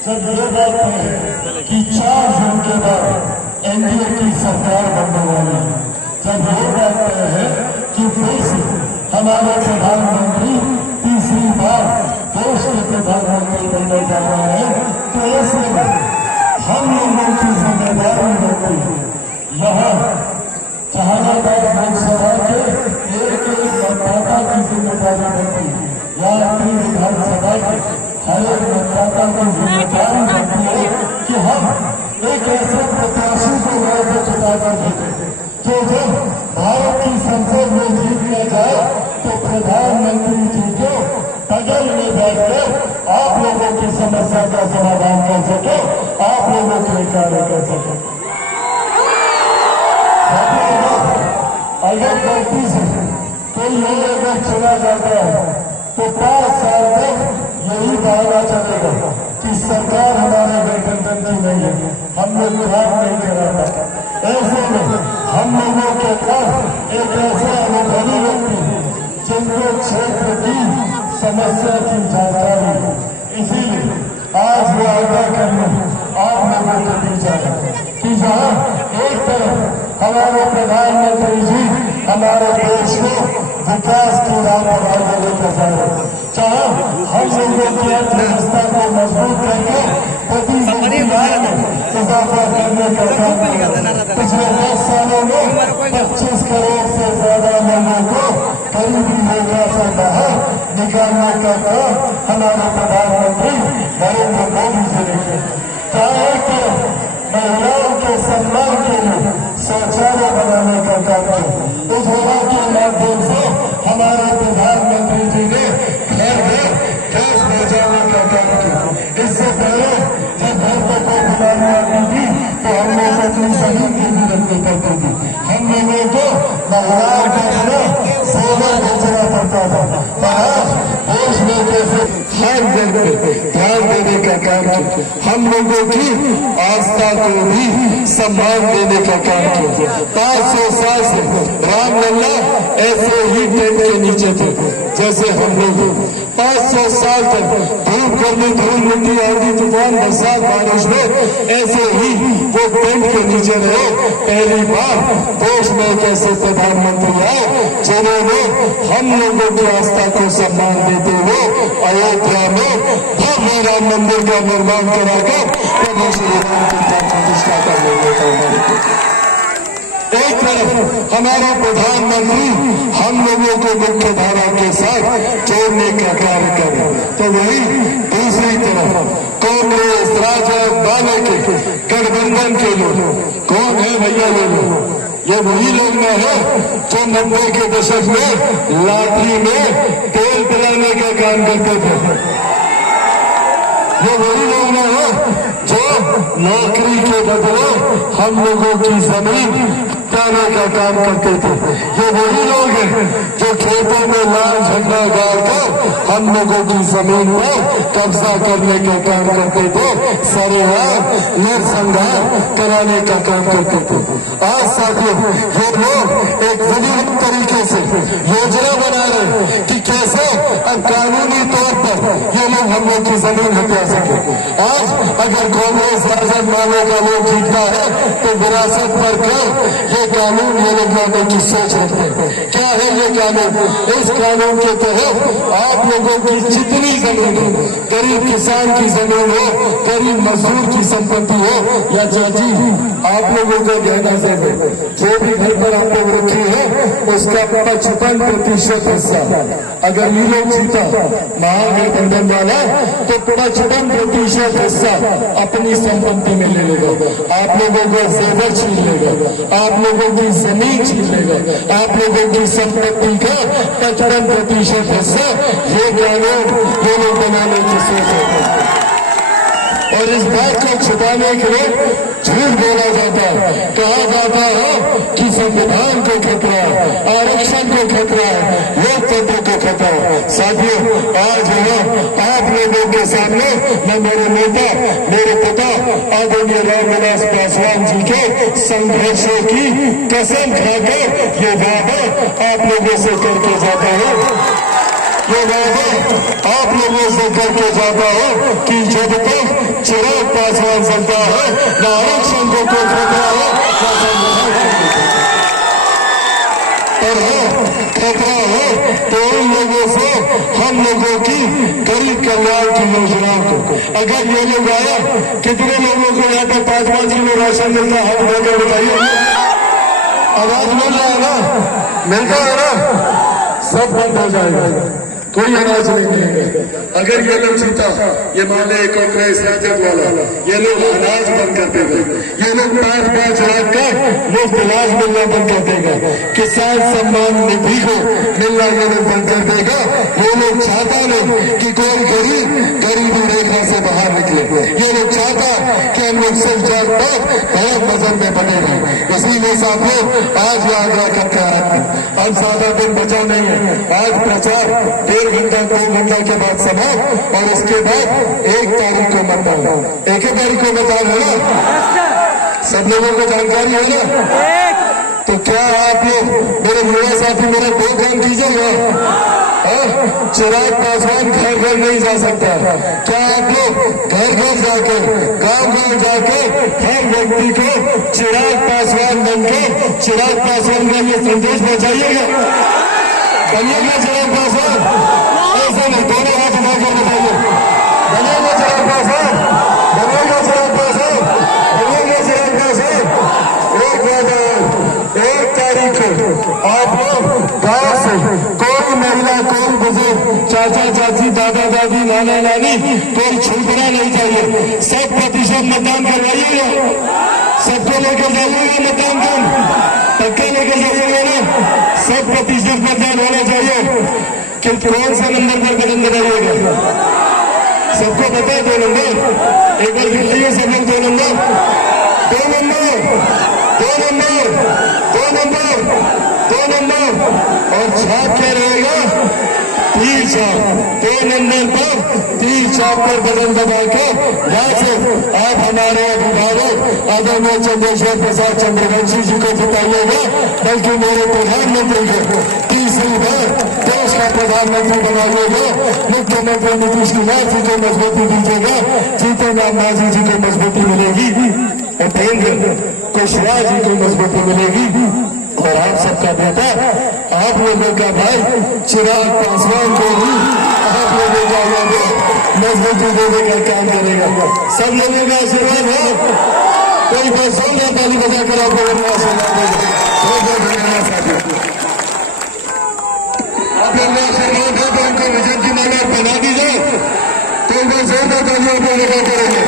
जब ये बात है कि 4 जून के बाद एनडीए की सरकार बनने वाली है, जब ये बात है कि फिर से हमारे प्रधानमंत्री तीसरी बार देश के प्रधानमंत्री बनने जा रहे हैं, तो ऐसे में हम लोगों की जिम्मेदारी बनती है यहाँ जहानाबाद लोकसभा के एक मतदाता की जिम्मेदारी बनती है, यहाँ की विधानसभा के हर एक मतदाता की जिम्मेदारी बनती है कि हम एक ऐसे प्रत्याशी को वोट जिता कर देते जो जब भारत की संसद में जीत लिया जाए तो प्रधानमंत्री जी को बगल में बैठकर आप लोगों की समस्या का समाधान कर सके, आप लोगों के लिए कार्य कर सके। अगर गलती से कोई लोग अगर चला जाता है तो 5 साल तक यही दावा चलेगा कि सरकार हमारे गठबंधन की नहीं है, हमने काम नहीं करा था। ऐसे में हम लोगों के पास एक ऐसा अनुभवी व्यक्ति है जिनको क्षेत्र की समस्या की जानकारी है, इसीलिए आज वो आगाह करने आप लोगों के बीच आए कि जहाँ एक तरफ हमारे प्रधानमंत्री जी हमारे देश को विकास की राह पर आगे लेकर जा रहे हैं, जहाँ हम लोगों की अर्थव्यवस्था को मजबूत करके प्रतिनिधि आय में इजाफा करने का काम किया। पिछले 10 सालों में 25 करोड़ से ज्यादा लोगों को गरीबी रेखा से बाहर निकालने का काम हमारे प्रधानमंत्री नरेंद्र मोदी जी ने किया। चाहे कि महिलाओं के सम्मान के लिए शौचालय बनाने का काम किया, उज्ज्वला के माध्यम से हमारे प्रधानमंत्री जी ने घर घर गैस पहुंचाने का काम किया। इससे पहले जब घर पर कोई बीमारी आती थी तो हम लोग अपनी शरीर की भी रखनी पड़ती थी, हम लोगों को महिलाओं के लिए सोलर बेचना पड़ता था। आज देश में कैसे हर जन पे ध्यान देने का काम किया, हम लोगों की आस्था को भी सम्मान देने का काम किया। 500 साल से रामलला ऐसे ही टेंट के नीचे थे जैसे हम लोग 500 साल तक धूप गर्मी धूल मिट्टी आंधी तूफान बरसात बारिश में ऐसे ही वो टेंट के नीचे रहे। पहली बार देश में एक ऐसे प्रधानमंत्री आए जिन्होंने हम लोगों की आस्था को सम्मान देते हुए अयोध्या में भव्य राम मंदिर का निर्माण कराकर प्रभु श्री राम की प्राण प्रतिष्ठा करने का एक तरफ हमारा प्रधानमंत्री हम लोगों को मुख्य धारा के साथ जोड़ने का कार्य करे, तो वही दूसरी तरफ कांग्रेस राजद वाले के गठबंधन के लोग कौन है भैया? ये लोग ये वही लोग न है जो 90 के दशक में लाठी में तेल पिलाने का काम करते थे। ये वही लोग न है जो नौकरी के बदले हम लोगों की जमीन पाने का काम करते थे। ये वही लोग हैं जो खेतों में लाल झंडा गाड़कर हम लोगों की जमीन पर कब्जा करने का काम करते थे, सरकार नरसंहार कराने का काम करते थे। आज साथियों ये लोग एक विधिवत तरीके से योजना बना रहे हैं कि कैसे अब कानूनी तौर पर ये लोग हम लोग की जमीन हत्या सके। आज अगर कांग्रेस राजद वालों का लोग जीतता है तो विरासत पर कर ये कानून ये लोग लाने की सोच रखते हैं। क्या है ये कानून? इस कानून के तहत आप लोगों की जितनी जमीन हो, गरीब किसान की जमीन हो, गरीब मजदूर की संपत्ति हो या चाची आप लोगों को गहना से जो भी घर पर आप लोग रखी है उसका 55% हिस्सा अगर ये लोग जीता महागठबंधन वाला तो 55% हिस्सा अपनी संपत्ति में ले लेगा, आप लोगों को जेवर छीन लेगा, आप लोगों की जमीन छीन लेगा, आप लोगों की संपत्ति का 55% हिस्सा ये कानून ये लोग बनाने की सोच रहे हैं। और इस बात को छुपाने के लिए झूठ बोला जाता है, कहा जाता है कि संविधान को खतरा है, आरक्षण को खतरा है, लोकतंत्र को खतरा है। साथियों आज यहाँ आप लोगों के सामने मैं मेरे नेता मेरे पिता आदरणीय रामविलास पासवान जी के संघर्षों की कसम खाकर ये वादा आप लोगों से करके जाता हूँ, ये वादा आप लोगों से करके जाता हूँ कि जब तक चिराग पासवान सरकार है, न आरक्षण को कोई खतरा है, न संविधान पर है। खतरा है तो उन लोगों से, हम लोगों की गरीब कल्याण की योजनाओं को। अगर ये लोग आया, कितने लोगों को यहाँ पर 5-5 किलो राशन मिलता है, हाथ उठाकर बताइए। आवाज मिल रहा है ना, मिलता है ना, सब बंद हो जाएगा, कोई अनाज नहीं मिलेगा। अगर ये लोग जीता, ये मान ले कांग्रेस राजद वाला, ये लोग अनाज बंद कर देगा, ये लोग 5-5 लाख का मुफ्त इलाज मिलना बंद कर देगा, किसान सम्मान निधि को मिलना ये लोग बंद कर देगा। ये लोग चाहता नहीं कि कोई गरीबी रेखा से बाहर निकले। ये लोग चाहता कि हम लोग सिर्फ जात पात बहुत मजहब में बने रहे। इसीलिए साथियों, आज याद रखकर अब ज्यादा दिन बचा नहीं है। आज प्रचार 1.5 घंटा 2 घंटा के बाद सभा, और इसके बाद 1 तारीख को मतदान। 1 तारीख को मतदान है ना, सब लोगों को जानकारी है ना। तो क्या आप लोग, मेरे युवा साथी, मेरा 2 काम कीजिएगा। चिराग पासवान घर घर नहीं जा सकता। क्या आप लोग घर घर जाकर, गांव गांव जाकर हर व्यक्ति को चिराग पासवान बनकर चिराग पासवान का ये संदेश पहुंचाइएगा। बनिएगा चिराग पासवान, ऐसा नहीं, दोनों हाथ उठाकर बताइए, बनिएगा चिराग पासवान, बनिएगा चिराग पासवान, बनिएगा चिराग पासवान। एक बात है, 1 तारीख को आप लोग गांव से कोई महिला, कोई बुजुर्ग, चाचा चाची, दादा दादी, नाना नानी, कोई छूटना नहीं चाहिए। 100% मतदान करवाइएगा, सबको लेकर जाइएगा मतदान कर, पक्का लेकर जाइएगा ना। 100% मतदान होना चाहिए। कि कौन सा नंबर पर बटन दबाइएगा, सबको पता है 2 नंबर, एक बार गिनिए सब लोग 2 number, 2 number, 2 number, 2 number, 2 number. और छाप क्या रहेगा, 3 छाप, 2 नंबर पर 3 छाप पर बटन दबाकर यहाँ से आप हमारे अभिभावक आदरणीय चंद्रशेखर प्रसाद चंद्रवंशी जी को जिताइएगा, बल्कि मेरे प्रधानमंत्री को 3री बार देश का प्रधानमंत्री बनाइएगा। मुख्यमंत्री नीतीश कुमार जी को मजबूती दीजिएगा, जीतन राम मांझी जी को मजबूती मिलेगी, उपेंद्र कुशवाहा जी को मजबूती मिलेगी, और आप सबका बेटा, आप लोगों का भाई चिराग पासवान को भी आप लोगों का मजबूती देने का काम करेगा। सब लोगों का आशीर्वाद है, कोई जोरदार ताली बजाकर आप लोगों का आशीर्वाद देगा। बहुत बहुत धन्यवाद साथियों। आप लोगों का आशीर्वाद है तो उनको विजय की माला बना दीजिए, तो एक बार जोरदार ताली आप लोगों का करेंगे।